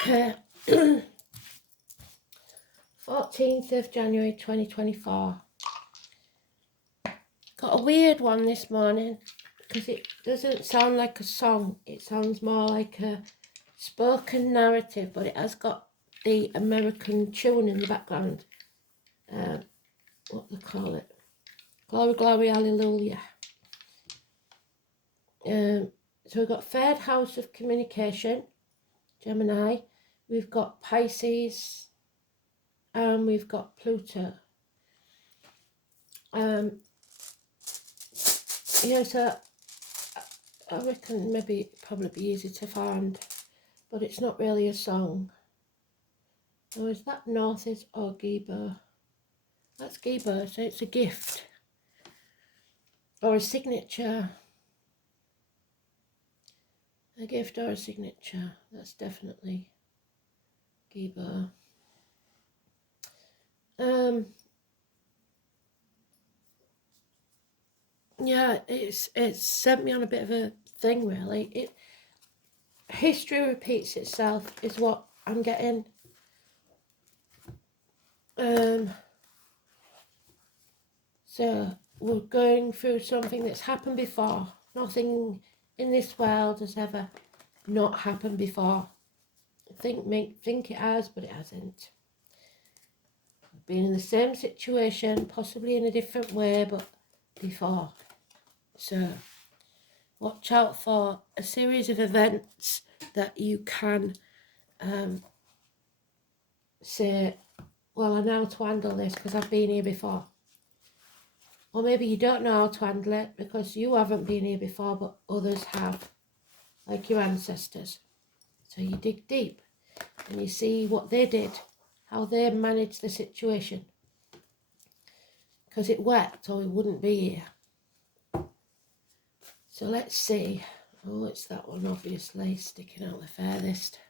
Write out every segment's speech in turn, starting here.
Okay. 14th of January 2024. Got a weird one this morning because it doesn't sound like a song. It sounds more like a spoken narrative, but it has got the American tune in the background. What do they call it? Glory, glory, hallelujah. So we've got Third House of Communication, Gemini. We've got Pisces, and we've got Pluto. Yeah, so I reckon maybe it'd probably be easy to find, but it's not really a song. So is that Northeast or Giba? That's Giba, so it's a gift or a signature. A gift or a signature. That's definitely Giba. Yeah, it's sent me on a bit of a thing really. History repeats itself is what I'm getting. So we're going through something that's happened before. Nothing in this world has ever not happened before. Think it has, but it hasn't. We've been in the same situation, possibly in a different way, but before. So watch out for a series of events that you can say, well, I know how to handle this because I've been here before. Or maybe you don't know how to handle it because you haven't been here before, but others have, like your ancestors. So you dig deep and you see what they did, how they managed the situation. Because it worked or we wouldn't be here. So let's see. Oh, it's that one obviously, sticking out the furthest.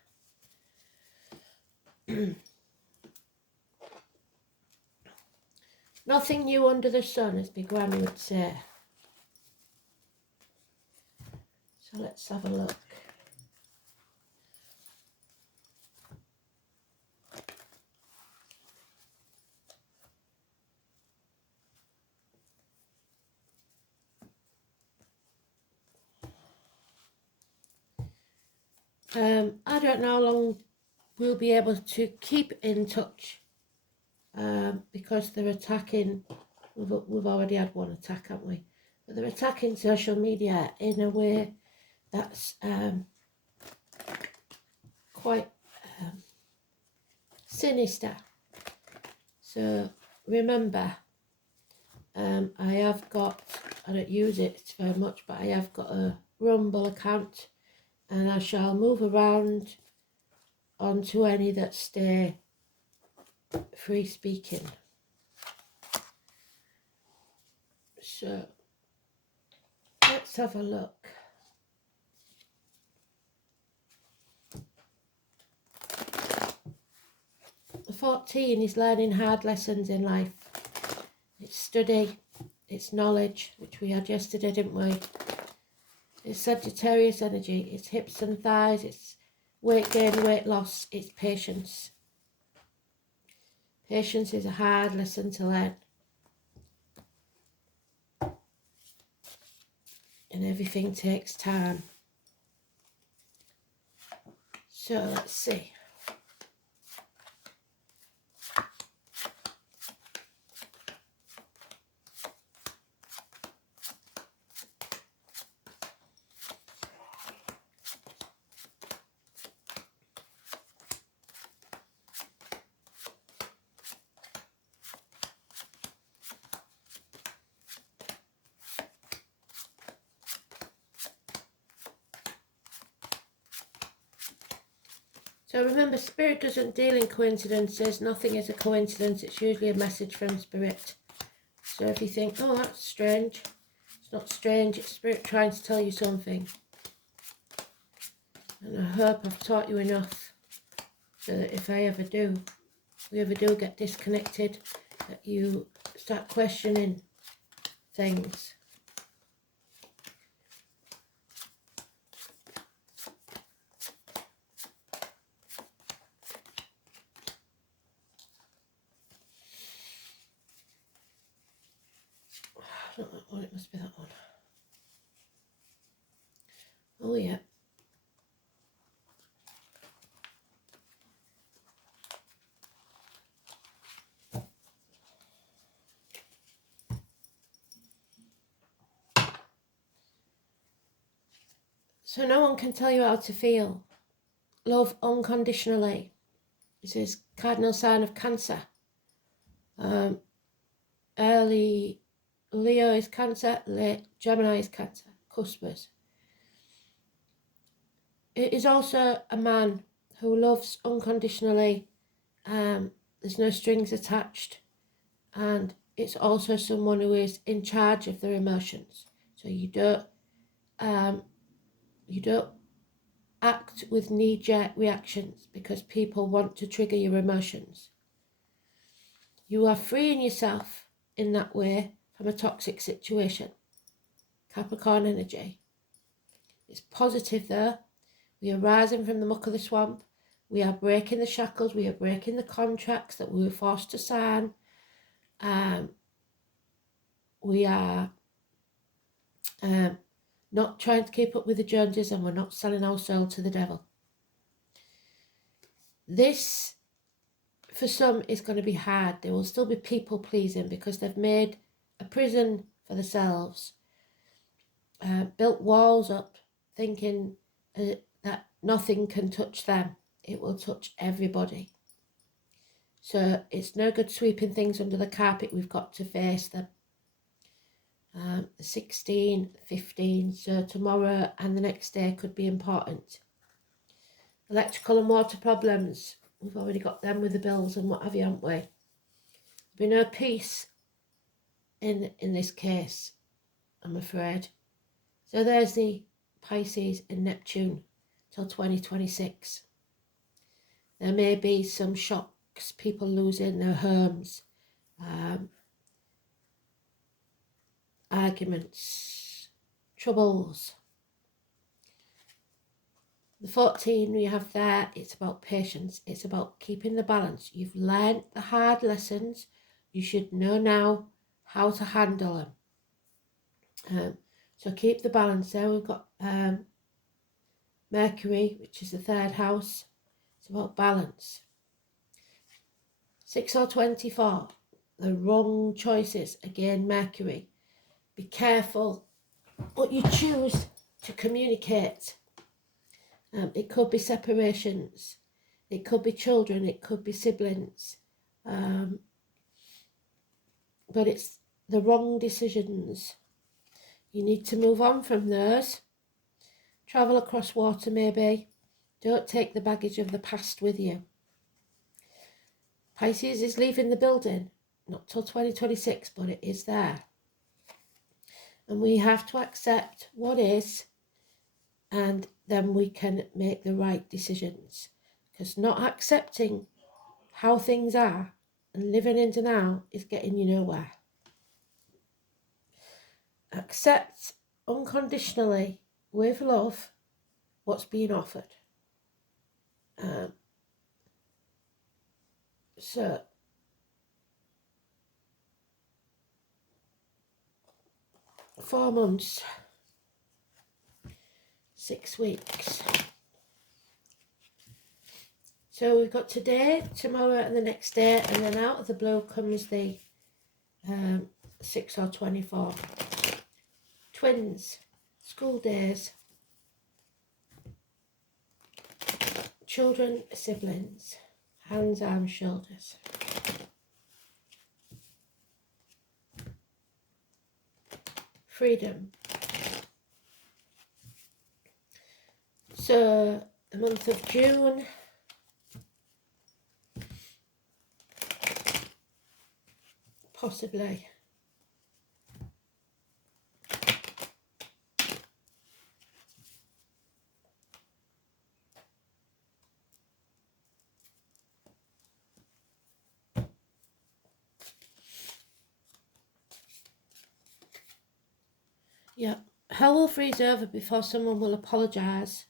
Nothing new under the sun, as Big Granny would say. So let's have a look. I don't know how long we'll be able to keep in touch because they're attacking. We've already had one attack, haven't we? But they're attacking social media in a way that's quite sinister. So remember, I have got, I don't use it very much, but I have got a Rumble account and I shall move around onto any that stay free speaking. So let's have a look. The 14 is learning hard lessons in life. It's study, it's knowledge, which we had yesterday, didn't we? It's Sagittarius energy, it's hips and thighs, it's weight gain, weight loss, it's patience. Patience is a hard lesson to learn. And everything takes time. So let's see. So remember, Spirit doesn't deal in coincidences. Nothing is a coincidence. It's usually a message from Spirit. So if you think, oh, that's strange, it's not strange. It's Spirit trying to tell you something. And I hope I've taught you enough so that if we ever do get disconnected, that you start questioning things. not that one, it must be that one. Oh yeah. So no one can tell you how to feel. Love unconditionally. This is cardinal sign of Cancer. Early Leo is Cancer, late Gemini is Cancer, cuspers. It is also a man who loves unconditionally. There's no strings attached, and it's also someone who is in charge of their emotions. So you don't act with knee-jerk reactions because people want to trigger your emotions. You are freeing yourself in that way from a toxic situation. Capricorn energy. It's positive though. We are rising from the muck of the swamp. We are breaking the shackles. We are breaking the contracts that we were forced to sign. We are not trying to keep up with the Joneses, and we're not selling our soul to the devil. This, for some, is going to be hard. There will still be people pleasing because they've made a prison for themselves, built walls up, thinking that nothing can touch them. It will touch everybody. So it's no good sweeping things under the carpet. We've got to face them. 16, 15, so tomorrow and the next day could be important. Electrical and water problems. We've already got them with the bills and what have you, haven't we? There'll be no peace in this case, I'm afraid. So there's the Pisces and Neptune till 2026. There may be some shocks, people losing their homes, arguments, troubles. The 14 we have there, it's about patience. It's about keeping the balance. You've learned the hard lessons. You should know now how to handle them. So keep the balance there. We've got Mercury, which is the third house. It's about balance. 6 or 24, the wrong choices. Again, Mercury. Be careful what you choose to communicate. It could be separations. It could be children. It could be siblings. But it's the wrong decisions. You need to move on from those. Travel across water maybe. Don't take the baggage of the past with you. Pisces is leaving the building. Not till 2026, but it is there. And we have to accept what is, and then we can make the right decisions. Because not accepting how things are and living into now is getting you nowhere. Accept unconditionally, with love, what's being offered. So, four months, 6 weeks. So we've got today, tomorrow and the next day, and then out of the blue comes the 6 or 24. Twins, school days, children, siblings, hands, arms, shoulders. Freedom. So the month of June, possibly. Yeah, hell will freeze over before someone will apologise.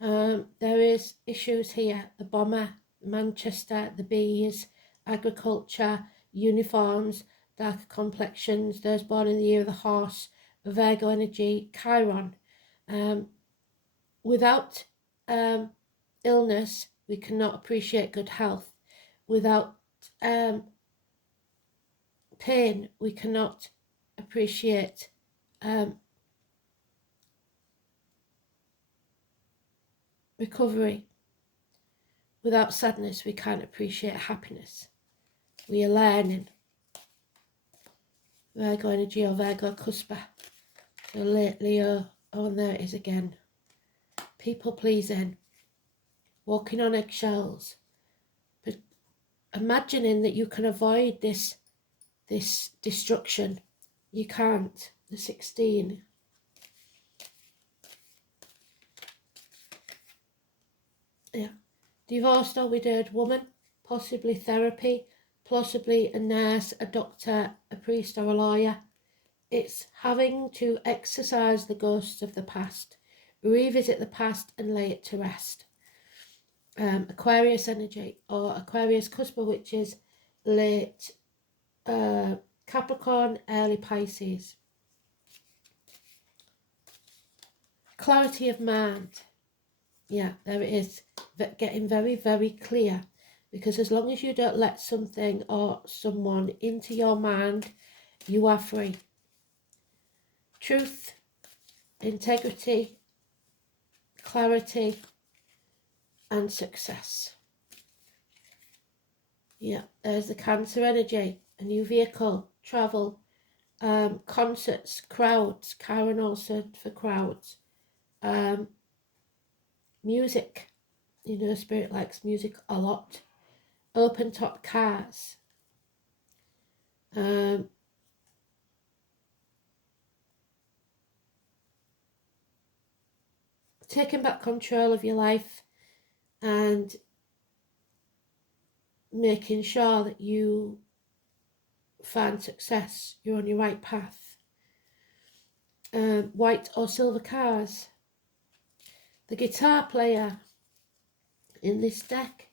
There is issues here. The bomber, Manchester, the bees, agriculture, uniforms, darker complexions, those born in the year of the horse, Virgo energy, Chiron. Without illness, we cannot appreciate good health. Without pain, we cannot appreciate recovery. Without sadness, we can't appreciate happiness. We are learning. Virgo energy or Virgo Cuspa. So Leo, oh, and there it is again. People pleasing, walking on eggshells, but imagining that you can avoid this destruction. You can't. The 16. Yeah. Divorced or widowed woman, possibly therapy, possibly a nurse, a doctor, a priest or a lawyer. It's having to exorcise the ghosts of the past, revisit the past and lay it to rest. Aquarius energy or Aquarius Cuspa, which is late Capricorn, early Pisces. Clarity of mind. Yeah, there it is. Getting very, very clear. Because as long as you don't let something or someone into your mind, you are free. Truth, integrity, clarity, and success. Yeah, there's the Cancer energy. A new vehicle, travel, concerts, crowds. Karen also for crowds. Music. You know, Spirit likes music a lot. Open top cars. Taking back control of your life and making sure that you find success, you're on your right path. White or silver cars. The guitar player in this deck,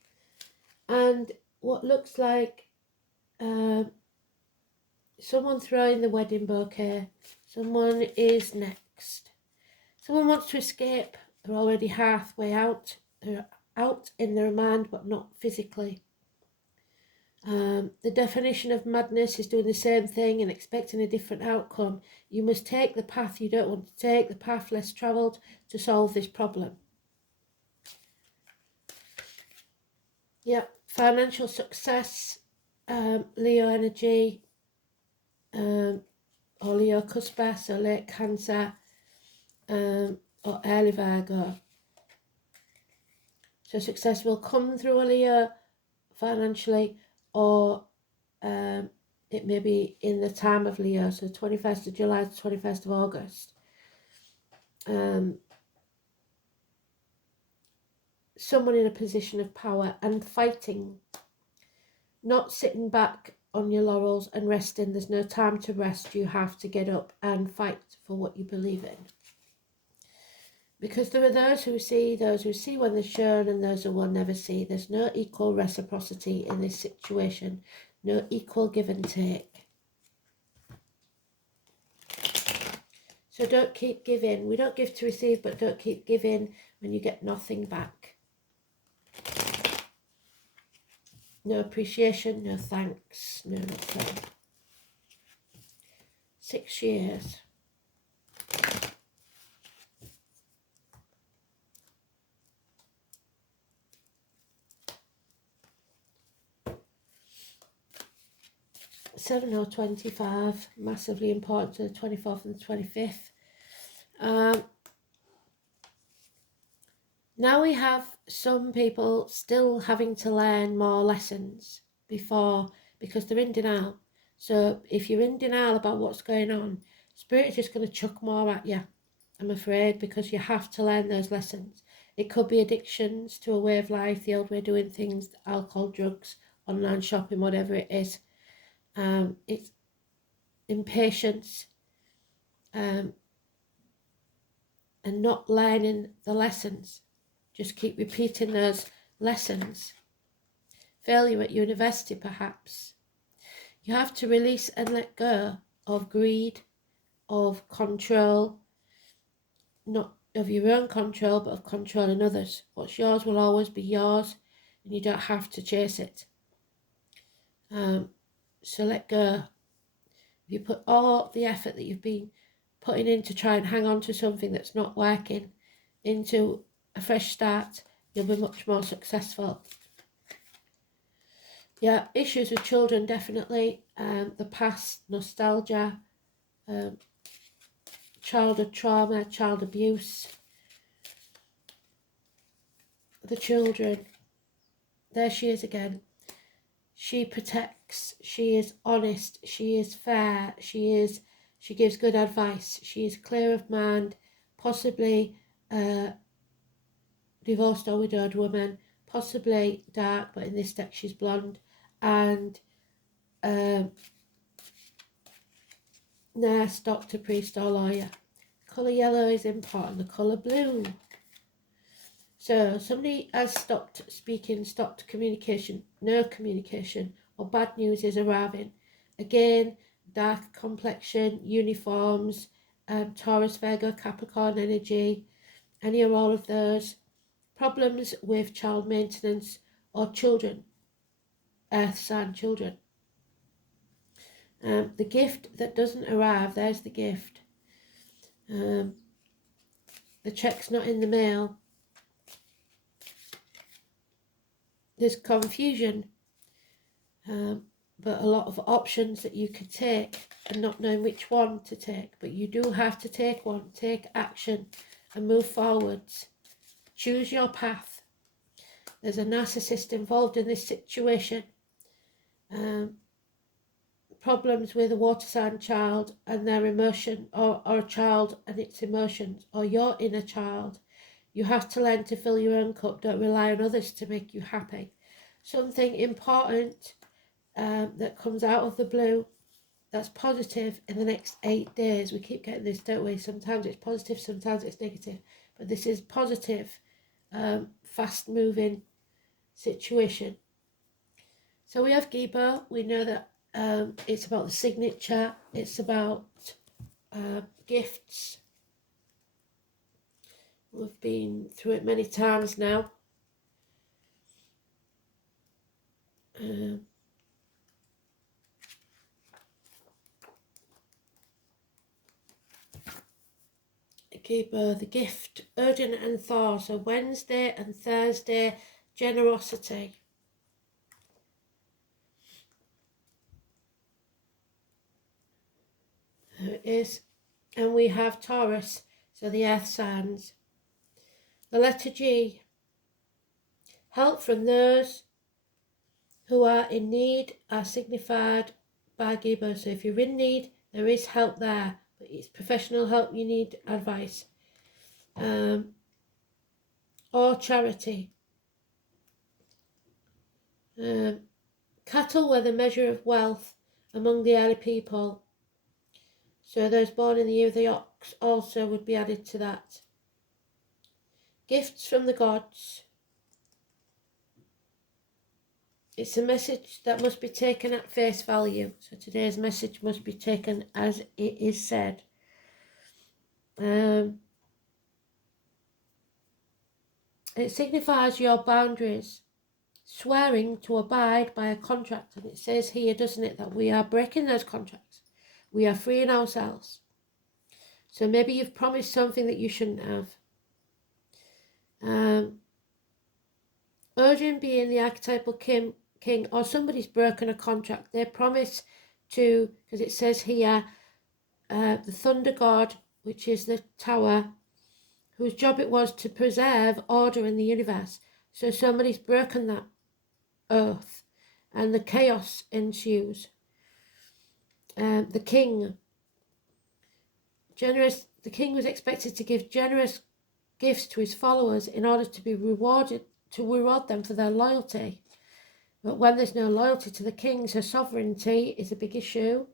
and what looks like someone throwing the wedding bouquet. Someone is next. Someone wants to escape. They're already halfway out. They're out in their mind, but not physically. The definition of madness is doing the same thing and expecting a different outcome. You must take the path you don't want to take, the path less travelled, to solve this problem. Yep, financial success, Leo energy, or Leo Cuspa, so late Cancer, or early Virgo. So success will come through a Leo financially, or it may be in the time of Leo, so 21st of July to 21st of August. Someone in a position of power and fighting, not sitting back on your laurels and resting. There's no time to rest. You have to get up and fight for what you believe in. Because there are those who see when they're shown and those who will never see. There's no equal reciprocity in this situation. No equal give and take. So don't keep giving. We don't give to receive, but don't keep giving when you get nothing back. No appreciation, no thanks, no nothing. 6 years. Seven or 25, massively important to the 24th and the 25th. Now we have some people still having to learn more lessons because they're in denial. So if you're in denial about what's going on, Spirit is just going to chuck more at you, I'm afraid, because you have to learn those lessons. It could be addictions to a way of life, the old way of doing things, alcohol, drugs, online shopping, whatever it is. It's impatience and not learning the lessons. Just keep repeating those lessons. Failure at university, perhaps. You have to release and let go of greed, of control, not of your own control, but of controlling others. What's yours will always be yours, and you don't have to chase it. So let go. If you put all the effort that you've been putting in to try and hang on to something that's not working into a fresh start, you'll be much more successful. Yeah, issues with children, definitely. The past, nostalgia, childhood trauma, child abuse. The children, there she is again. She protects, she is honest, she is fair, she gives good advice, she is clear of mind, possibly divorced or widowed woman, possibly dark, but in this deck she's blonde, and nurse, doctor, priest or lawyer. Colour yellow is important, the colour blue. So somebody has stopped speaking, stopped communication, no communication, or bad news is arriving. Again, dark complexion, uniforms, Taurus, Virgo, Capricorn energy, any or all of those. Problems with child maintenance or children, earth sign children. The gift that doesn't arrive, there's the gift. The check's not in the mail. There's confusion, but a lot of options that you could take and not knowing which one to take. But you do have to take one, take action and move forwards. Choose your path. There's a narcissist involved in this situation. Problems with a water sign child and their emotion, or a child and its emotions, or your inner child. You have to learn to fill your own cup. Don't rely on others to make you happy. Something important that comes out of the blue that's positive in the next 8 days. We keep getting this, don't we? Sometimes it's positive, sometimes it's negative. But this is positive, fast-moving situation. So we have Gibo. We know that it's about the signature. It's about gifts. We've been through it many times now. Gibo, the gift, Odin and Thor. So Wednesday and Thursday, generosity. There it is. And we have Taurus, so the earth signs. The letter G, help from those who are in need are signified by Gibo. So if you're in need, there is help there, but it's professional help, you need advice. Or charity. Cattle were the measure of wealth among the early people. So those born in the year of the ox also would be added to that. Gifts from the gods. It's a message that must be taken at face value. So today's message must be taken as it is said. It signifies your boundaries, swearing to abide by a contract. And it says here, doesn't it, that we are breaking those contracts. We are freeing ourselves. So maybe you've promised something that you shouldn't have. Odin being the archetypal king, or somebody's broken a contract. They promise to, because it says here, the thunder god, which is the tower, whose job it was to preserve order in the universe. So somebody's broken that oath, and the chaos ensues. The king, generous. The king was expected to give generous gifts to his followers in order to be rewarded, to reward them for their loyalty. But when there's no loyalty to the king, so sovereignty is a big issue.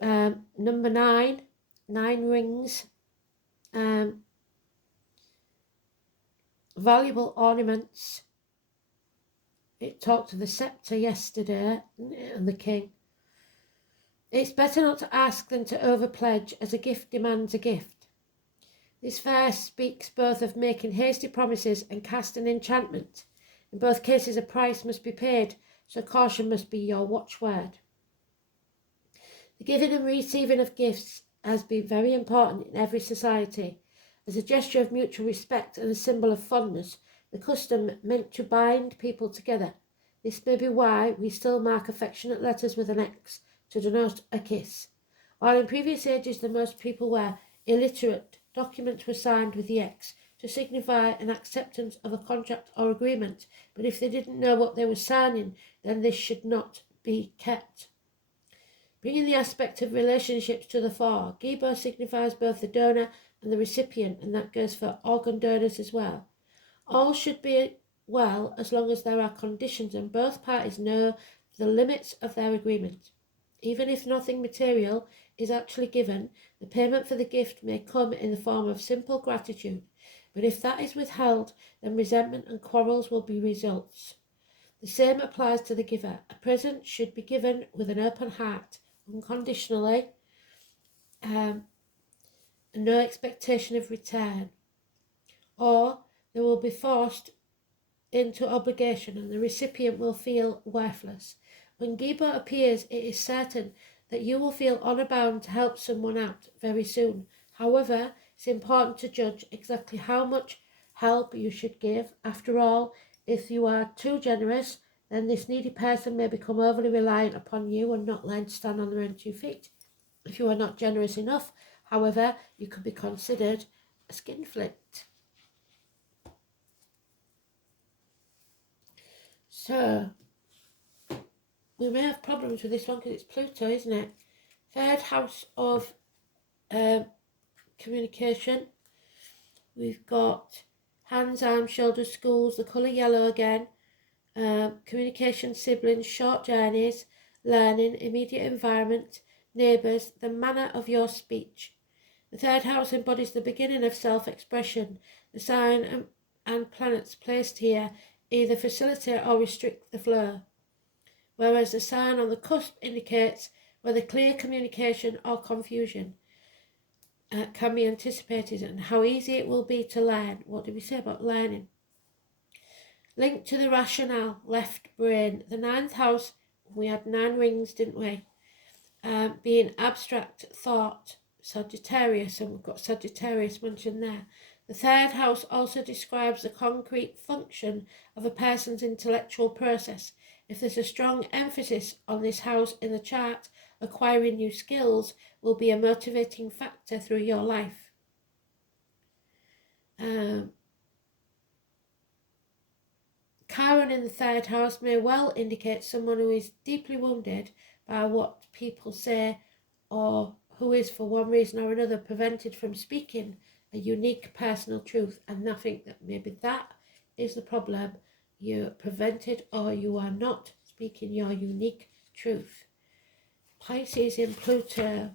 Number 9 rings. Valuable ornaments. It talked to the scepter yesterday and the king. It's better not to ask than to overpledge, as a gift demands a gift. This verse speaks both of making hasty promises and casting enchantment. In both cases, a price must be paid, so caution must be your watchword. The giving and receiving of gifts has been very important in every society. As a gesture of mutual respect and a symbol of fondness, the custom meant to bind people together. This may be why we still mark affectionate letters with an X to denote a kiss. While in previous ages the most people were illiterate, documents were signed with the X to signify an acceptance of a contract or agreement, but if they didn't know what they were signing, then this should not be kept. Bringing the aspect of relationships to the fore, Gibo signifies both the donor and the recipient, and that goes for organ donors as well. All should be well as long as there are conditions and both parties know the limits of their agreement. Even if nothing material is actually given, the payment for the gift may come in the form of simple gratitude, but if that is withheld, then resentment and quarrels will be results. The same applies to the giver. A present should be given with an open heart, unconditionally, and no expectation of return, or they will be forced into obligation and the recipient will feel worthless. When Gibo appears, it is certain that you will feel honour bound to help someone out very soon. However, it's important to judge exactly how much help you should give. After all, if you are too generous, then this needy person may become overly reliant upon you and not learn to stand on their own 2 feet. If you are not generous enough, however, you could be considered a skinflint. So, we may have problems with this one because it's Pluto, isn't it? Third house of communication. We've got hands, arms, shoulders, schools, the colour yellow again. Communication, siblings, short journeys, learning, immediate environment, neighbours, the manner of your speech. The third house embodies the beginning of self-expression. The sign and planets placed here either facilitate or restrict the flow, whereas the sign on the cusp indicates whether clear communication or confusion can be anticipated and how easy it will be to learn. What did we say about learning? Linked to the rationale, left brain. The ninth house, we had 9 rings, didn't we? Being abstract thought, Sagittarius, and we've got Sagittarius mentioned there. The third house also describes the concrete function of a person's intellectual process. If there's a strong emphasis on this house in the chart, acquiring new skills will be a motivating factor through your life. Chiron in the third house may well indicate someone who is deeply wounded by what people say, or who is, for one reason or another, prevented from speaking a unique personal truth. And I think that maybe that is the problem. You're prevented, or you are not speaking your unique truth. Pisces in Pluto,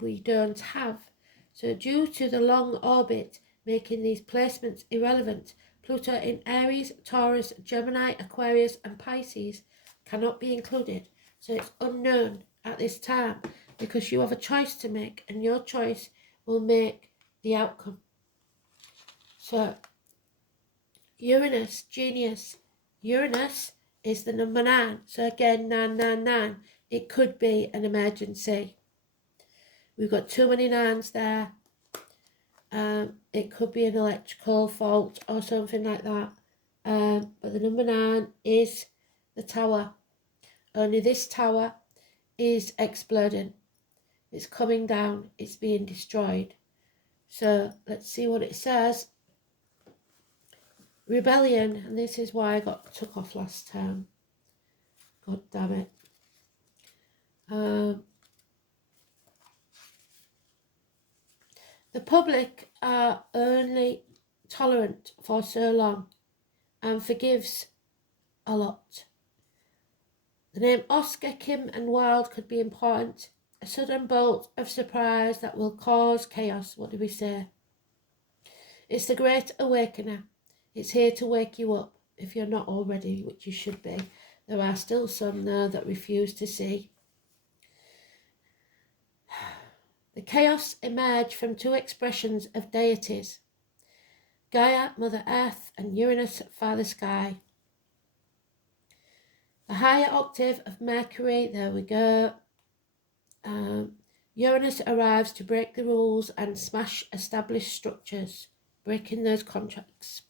we don't have. So due to the long orbit making these placements irrelevant, Pluto in Aries, Taurus, Gemini, Aquarius and Pisces cannot be included. So it's unknown at this time because you have a choice to make and your choice will make the outcome. So Uranus, genius. Uranus is the number 9. So again, 999. It could be an emergency. We've got too many 9s there. It could be an electrical fault or something like that. But the number 9 is the tower. Only this tower is exploding. It's coming down. It's being destroyed. So let's see what it says. Rebellion, and this is why I got took off last time. God damn it. The public are only tolerant for so long and forgives a lot. The name Oscar, Kim and Wilde could be important. A sudden bolt of surprise that will cause chaos. What do we say? It's the Great Awakener. It's here to wake you up if you're not already, which you should be. There are still some, though, that refuse to see. The chaos emerged from two expressions of deities, Gaia, Mother Earth, and Uranus, Father Sky. The higher octave of Mercury, there we go. Uranus arrives to break the rules and smash established structures, breaking those contracts.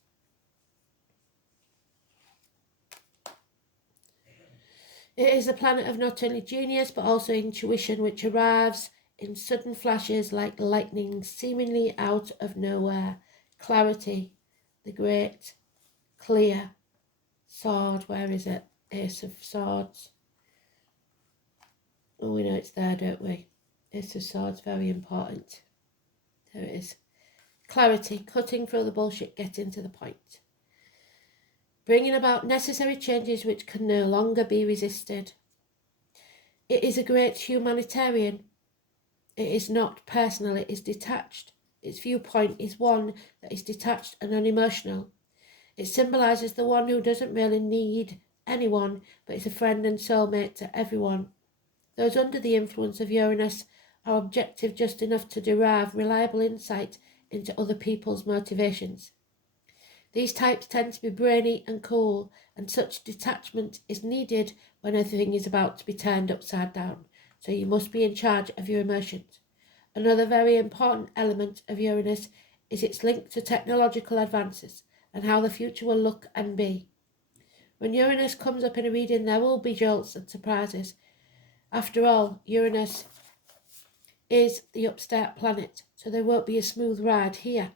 It is the planet of not only genius but also intuition, which arrives in sudden flashes like lightning, seemingly out of nowhere. Clarity, the great, clear sword. Where is it? Ace of Swords. Oh, we know it's there, don't we? Ace of Swords, very important. There it is. Clarity, cutting through the bullshit, getting to the point. Bringing about necessary changes which can no longer be resisted. It is a great humanitarian. It is not personal, it is detached. Its viewpoint is one that is detached and unemotional. It symbolises the one who doesn't really need anyone, but is a friend and soulmate to everyone. Those under the influence of Uranus are objective just enough to derive reliable insight into other people's motivations. These types tend to be brainy and cool, and such detachment is needed when everything is about to be turned upside down, so you must be in charge of your emotions. Another very important element of Uranus is its link to technological advances and how the future will look and be. When Uranus comes up in a reading, there will be jolts and surprises. After all, Uranus is the upstart planet, so there won't be a smooth ride here.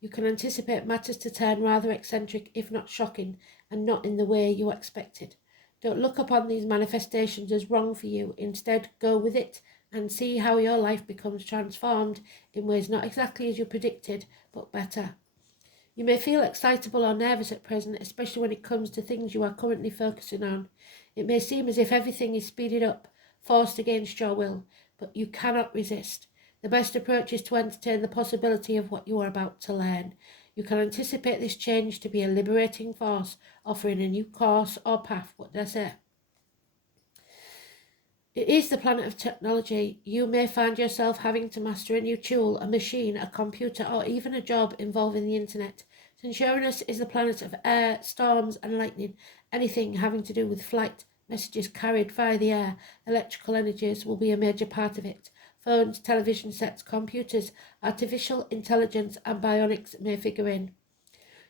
You can anticipate matters to turn rather eccentric, if not shocking, and not in the way you expected. Don't look upon these manifestations as wrong for you. Instead, go with it and see how your life becomes transformed in ways not exactly as you predicted, but better. You may feel excitable or nervous at present, especially when it comes to things you are currently focusing on. It may seem as if everything is speeded up, forced against your will, but you cannot resist. The best approach is to entertain the possibility of what you are about to learn. You can anticipate this change to be a liberating force, offering a new course or path. What did I say? It is the planet of technology. You may find yourself having to master a new tool, a machine, a computer, or even a job involving the internet. Since Uranus is the planet of air, storms, and lightning, anything having to do with flight, messages carried via the air, electrical energies will be a major part of it. Phones, television sets, computers, artificial intelligence, and bionics may figure in.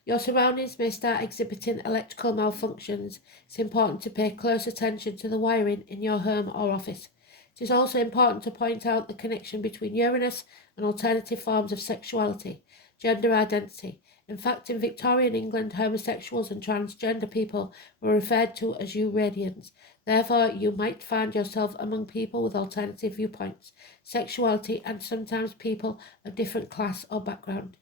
Your surroundings may start exhibiting electrical malfunctions. It's important to pay close attention to the wiring in your home or office. It is also important to point out the connection between Uranus and alternative forms of sexuality, gender identity. In fact, in Victorian England, homosexuals and transgender people were referred to as Uranians. Therefore, you might find yourself among people with alternative viewpoints, sexuality, and sometimes people of different class or background.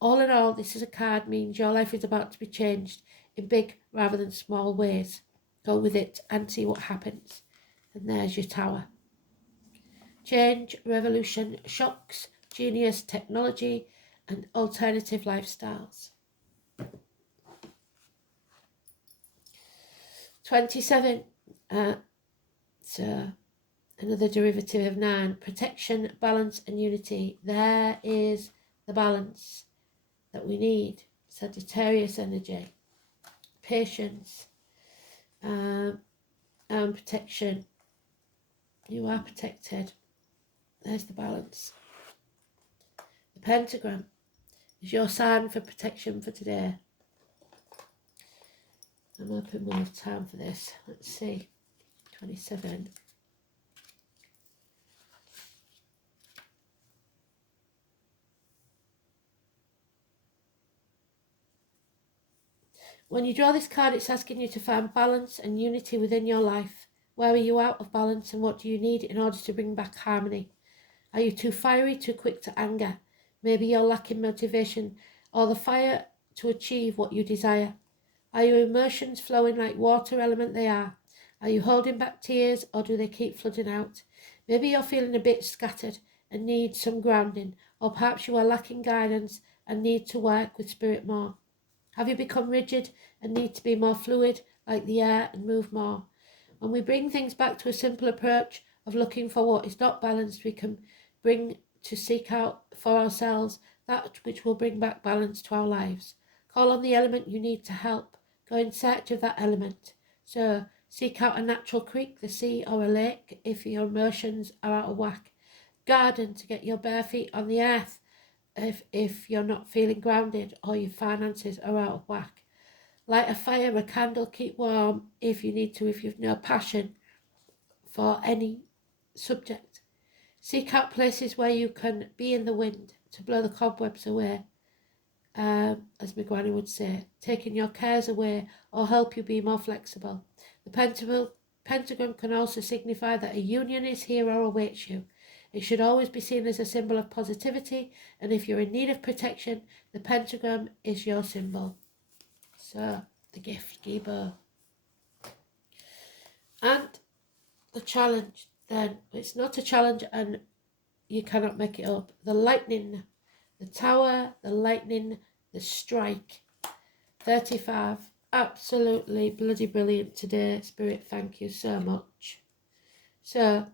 All in all, this is a card means your life is about to be changed in big rather than small ways. Go with it and see what happens. And there's your tower. Change, revolution, shocks, genius, technology, and alternative lifestyles. 27. So another derivative of 9. Protection, balance, and unity. There is the balance that we need. Sagittarius energy, patience, and protection. You are protected. There's the balance. The pentagram is your sign for protection for today. I'm hoping we'll have time for this. Let's see. 27. When you draw this card, it's asking you to find balance and unity within your life. Where are you out of balance and what do you need in order to bring back harmony? Are you too fiery, too quick to anger? Maybe you're lacking motivation or the fire to achieve what you desire. Are your emotions flowing like water element they are? Are you holding back tears or do they keep flooding out? Maybe you're feeling a bit scattered and need some grounding, or perhaps you are lacking guidance and need to work with spirit more. Have you become rigid and need to be more fluid, like the air, and move more? When we bring things back to a simple approach of looking for what is not balanced, we can bring to seek out for ourselves that which will bring back balance to our lives. Call on the element you need to help. Go in search of that element. So seek out a natural creek, the sea, or a lake if your emotions are out of whack. Garden to get your bare feet on the earth if you're not feeling grounded or your finances are out of whack. Light a fire, a candle, keep warm if you need to, if you've no passion for any subject. Seek out places where you can be in the wind to blow the cobwebs away, as my granny would say, taking your cares away or help you be more flexible. The pentagram can also signify that a union is here or awaits you. It should always be seen as a symbol of positivity, and if you're in need of protection, the pentagram is your symbol. So, the gift giver. And the challenge, then, it's not a challenge and you cannot make it up. The lightning, the tower, the lightning, the strike. 35. Absolutely bloody brilliant today, Spirit. Thank you so much. So,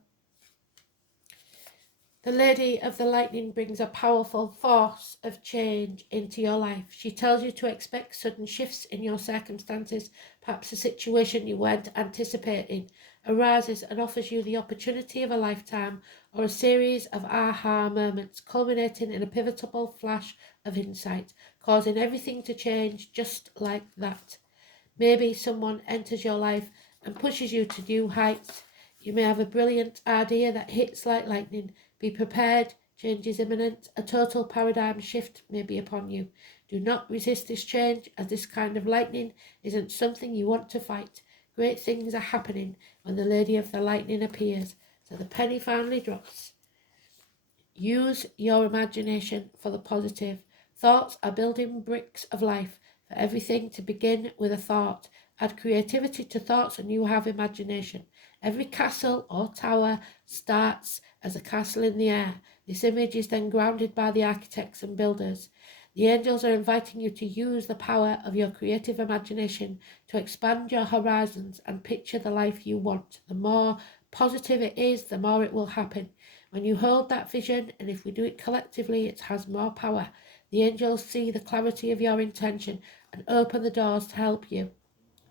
the Lady of the Lightning brings a powerful force of change into your life. She tells you to expect sudden shifts in your circumstances. Perhaps a situation you weren't anticipating arises and offers you the opportunity of a lifetime, or a series of aha moments culminating in a pivotal flash of insight, causing everything to change just like that. Maybe someone enters your life and pushes you to new heights. You may have a brilliant idea that hits like lightning. Be prepared, change is imminent. A total paradigm shift may be upon you. Do not resist this change, as this kind of lightning isn't something you want to fight. Great things are happening when the Lady of the Lightning appears. So the penny finally drops. Use your imagination for the positive. Thoughts are building bricks of life. For everything to begin with a thought. Add creativity to thoughts and you have imagination. Every castle or tower starts as a castle in the air. This image is then grounded by the architects and builders. The angels are inviting you to use the power of your creative imagination to expand your horizons and picture the life you want. The more positive it is, the more it will happen. When you hold that vision, and if we do it collectively, it has more power. The angels see the clarity of your intention and open the doors to help you.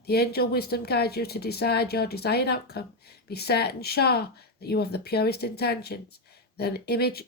The angel wisdom guides you to decide your desired outcome. Be certain, sure that you have the purest intentions. Then image